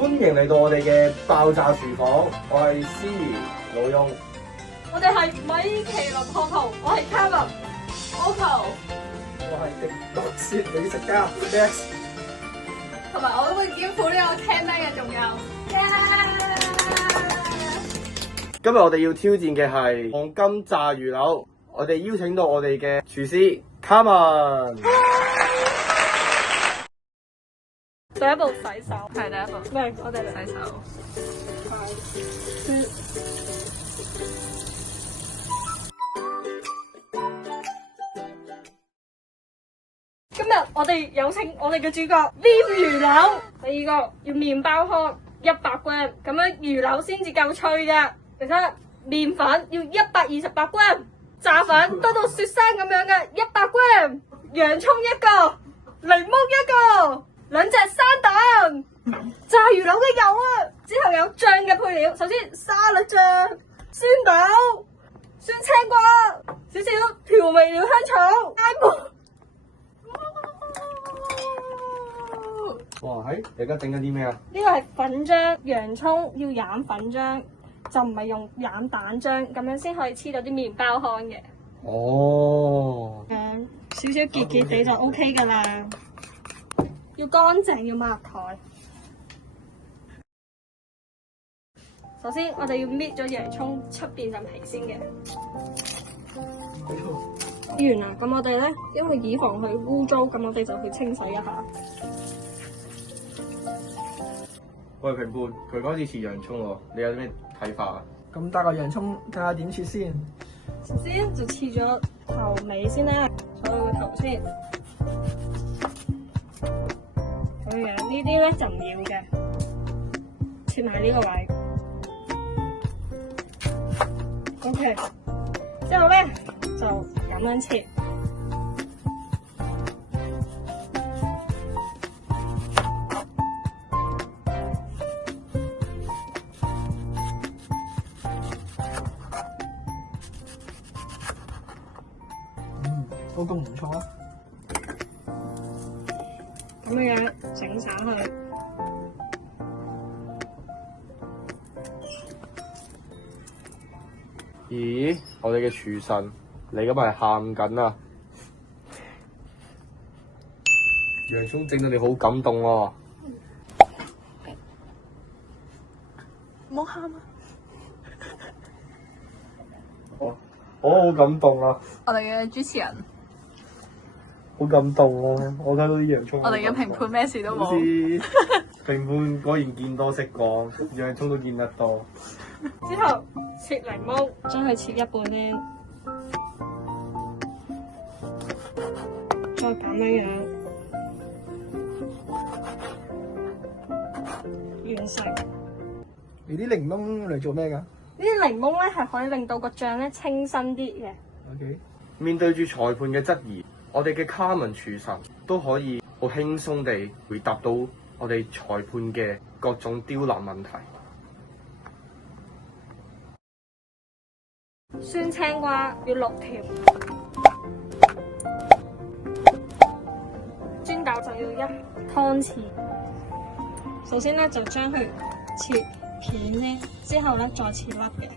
歡迎嚟到我哋嘅爆炸廚房，我係思怡老翁，我哋係米其林學徒，我係 Kevin、Coco，我係極樂舌美食家 Jax， 同埋我都會肩負呢個 Canman 嘅重任。今日我哋要挑戰嘅係黃金炸魚柳，我哋邀請到我哋嘅廚師 Carmen。第一步洗手，係第一步，嚟我哋嚟洗手。今日我哋有請我哋嘅主角黏魚柳。第二個要麵包糠100 gram， 咁樣魚柳先至夠脆嘅。第三，麵粉要128 gram， 炸粉多到雪山咁樣嘅100 gram， 洋葱1個，檸檬1個，2隻生蛋，炸魚柳嘅油啊！之後有醬嘅配料，首先沙律醬、酸豆、酸青瓜、少少調味料香草、芥末。哇，係你而家整緊啲咩啊？呢個係粉漿，洋葱要染粉漿，就唔係用染蛋漿，咁樣先可以黐到啲麵包糠嘅。哦，少少結結地就 OK 噶啦。要乾淨，要抹台。首先，我哋要搣咗洋葱出邊陣皮先嘅。完啦，咁我哋咧，因為以防佢污糟，咁我哋就去清洗一下。喂，評判，佢嗰次切洋葱喎，你有啲咩睇法啊？咁打個洋葱睇下點切先。首先就切咗頭尾先啦，所有嘅頭先。咁樣呢啲咧就唔要嘅，切埋呢個位。OK， 之後咧就咁樣切。刀工唔錯啊！咁樣整散佢。咦，我哋嘅廚神，你咁係喊緊啊！洋葱整到你好感動喎。唔好喊啊！我好感動啊！我哋嘅主持人，好感動啊！我睇到啲洋葱，我哋嘅評判咩事都好似冇。評判果然見多識廣，洋葱都見得多。之後切檸檬，將佢切一半咧，再咁樣完成。你啲檸檬嚟做咩㗎呢啲檸檬咧係可以令到個醬咧清新啲嘅。 ？OK，面對住裁判嘅質疑，我哋嘅 Carmen 廚神都可以好輕鬆地回答到我哋裁判嘅各種刁難問題。酸青瓜要6條，酸豆就要1湯匙。首先咧就將佢切片咧，之後咧再切粒嘅。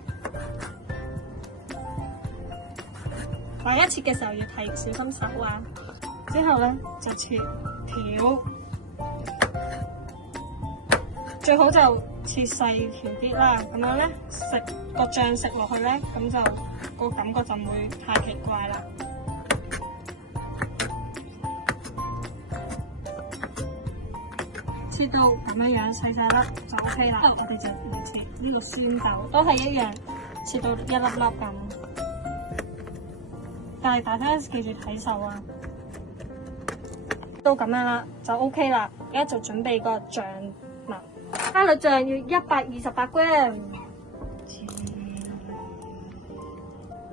第一切嘅時候要睇小心手啊。之後咧就切條，最好就切細條啲啦。咁樣咧食個醬食落去咧，咁就個感覺就唔會太奇怪啦。切到咁樣細細粒就 OK 啦。我哋就嚟切呢個酸豆，都係一樣，切到一粒粒咁。但係大家記住睇手啊！都咁樣啦，就 OK 啦。而家就準備個醬啦。沙律醬要128 gram，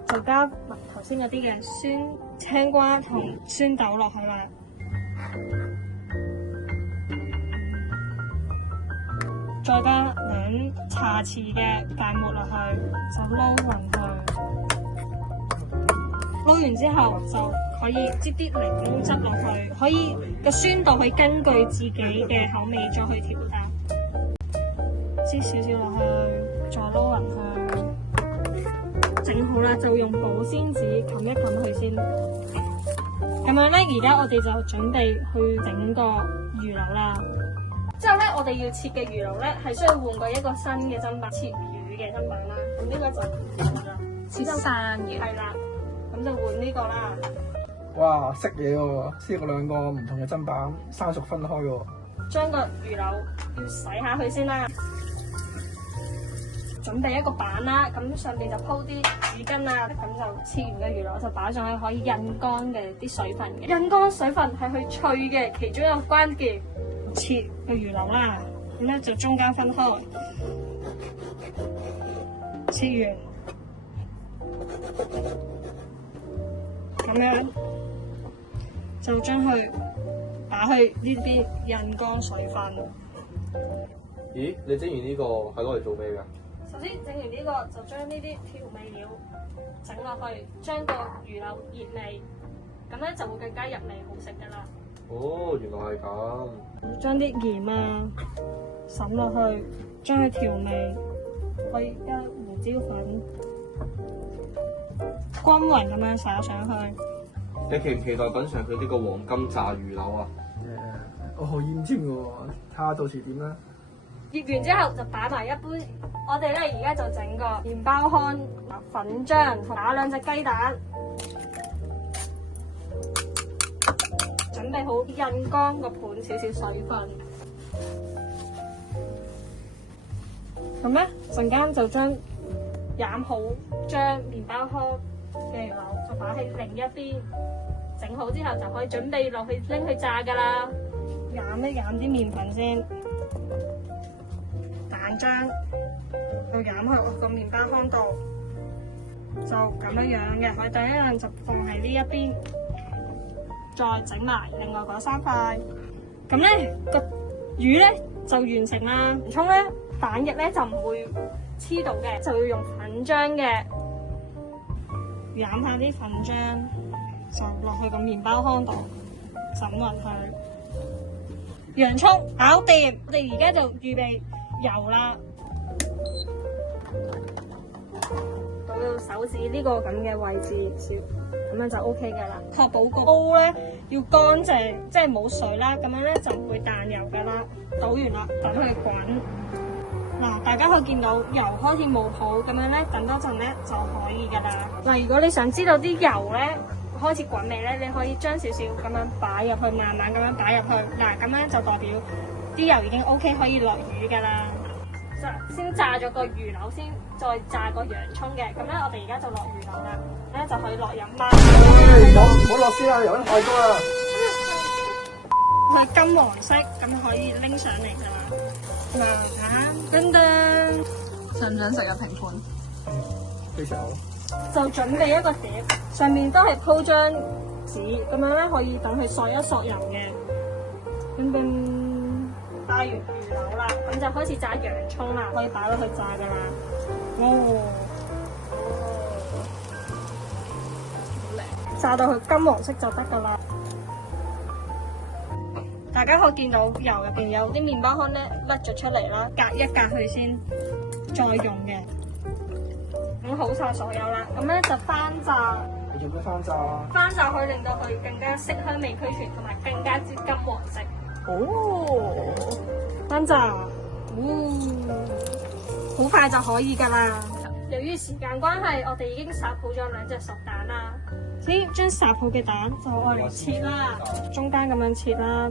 就加埋頭先嗰啲嘅酸青瓜同酸豆落去啦。再加2茶匙嘅芥末落去，就撈勻佢。撈完之後就可以擠啲檸檬汁落去，可以個酸度可以根據自己嘅口味再去調㗎。擠少少落去，再撈勻佢，整好啦，就用保鮮紙冚一冚佢先。咁樣咧，而家我哋就準備去整個魚柳啦。之後咧，我哋要切嘅魚柳咧，係需要換過一個新嘅砧板，切魚嘅砧板啦。咁呢個就係啦，切生嘅。係啦，咁就換呢個啦。哇，識嘢喎！先個兩個唔同嘅砧板，生熟分開喎。將個魚柳要洗下佢先啦。準備一個板啦，咁上邊就鋪啲紙巾啦，咁就切完嘅魚柳就擺上去可以印乾嘅啲水分嘅。印乾水分係去脆嘅其中一個關鍵。切個魚柳啦，咁咧就中間分開，切完咁樣就將佢打去呢邊印乾水分。咦？你整完呢個係攞嚟做咩㗎？首先整完呢個就將呢啲調味料整落去，將個魚柳熱味，咁咧就會更加入味好食噶啦。哦，原來係咁。將啲鹽啊滲落去，將佢調味，可以加胡椒粉，均勻咁樣灑上去。你期唔期待品嚐佢呢個黃金炸魚柳啊？我好厭尖嘅喎，睇下到時點啦。醃完之後就擺埋一杯，我哋咧而家就整個麵包糠、粉漿，打2隻雞蛋，準備好印乾個盤少少水分。咁咧陣間就將染好將麵包糠嘅油就擺喺另一邊，整好之後就可以準備落去拎去炸㗎啦。染啲麵粉先。蛋漿要染去個麵包糠度，就咁樣嘅。我哋第一樣就放喺呢一邊，再整埋另外嗰3塊。咁咧個魚咧就完成啦。洋葱咧蛋液咧就唔會黐到嘅，就要用粉漿嘅，染下啲粉漿就落去個麵包糠度，整勻佢。洋葱搞掂，我哋而家就預備油啦，到手指呢個咁嘅位置，咁樣就 OK 噶啦。確保個煲咧要乾淨，即係冇水啦，咁樣咧就唔會彈油噶啦。倒完啦，等佢滾。嗱，大家可以見到油開始冒泡，咁樣咧等多陣咧就可以噶啦。嗱，如果你想知道啲油咧開始滾未咧，你可以將少少咁樣擺入去，慢慢咁樣擺入去。嗱，咁樣就代表啲油已經 OK 可以落魚㗎啦。先炸咗個魚柳先，再炸個洋葱嘅。咁咧，我哋而家就落魚柳啦，咧就可以落飲啦。唔好落先啊，油得太高啦。佢金黃色，咁可以拎上嚟㗎啦。嗱嚇，噔噔，想唔想食啊？評判非常好。就準備一個碟，上面都係鋪張紙，咁樣咧可以等佢索一索油嘅。噔噔。炸完魚柳啦，咁就開始炸洋葱啦，可以擺落去炸噶啦。哦，好靚！炸到佢金黃色就得噶啦。大家可以見到油入邊有啲麵包糠咧甩咗出嚟啦，隔一隔佢先，再用嘅。咁好晒所有啦，咁咧就翻炸。你做咩翻炸啊？翻炸可以令到佢更加色香味俱全，同埋更加之金黃色。哦，翻炸，好快就可以噶啦。由於時間關係，我哋已經烚好咗2隻熟蛋啦。先將烚好嘅蛋就愛嚟切啦，中間咁樣切啦。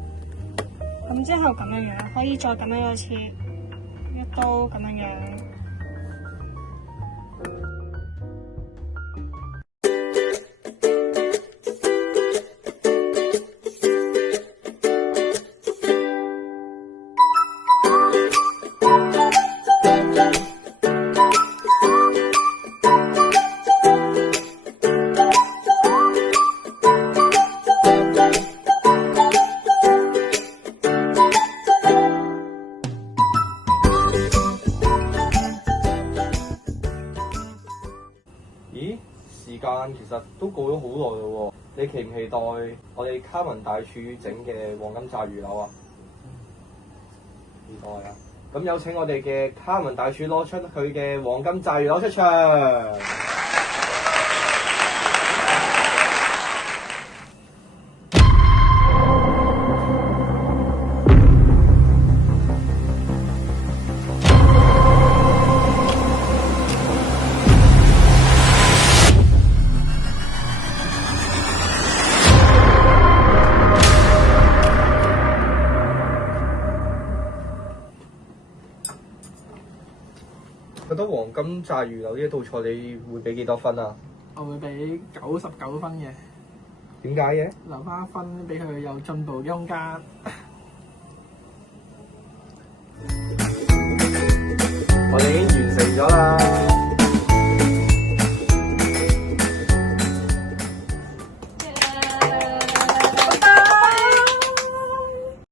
咁之後咁樣樣，可以再咁樣樣切，一刀咁樣樣。咦，時間其實都過咗好耐咯喎，你期唔期待我哋卡文大廚整嘅黃金炸魚柳啊？期待啊！咁有請我哋嘅卡文大廚攞出佢嘅黃金炸魚柳出場。覺得黃金炸魚柳呢一道菜，你會俾幾多分啊？我會俾99分嘅，點解嘅？留翻一分俾佢有進步嘅空間。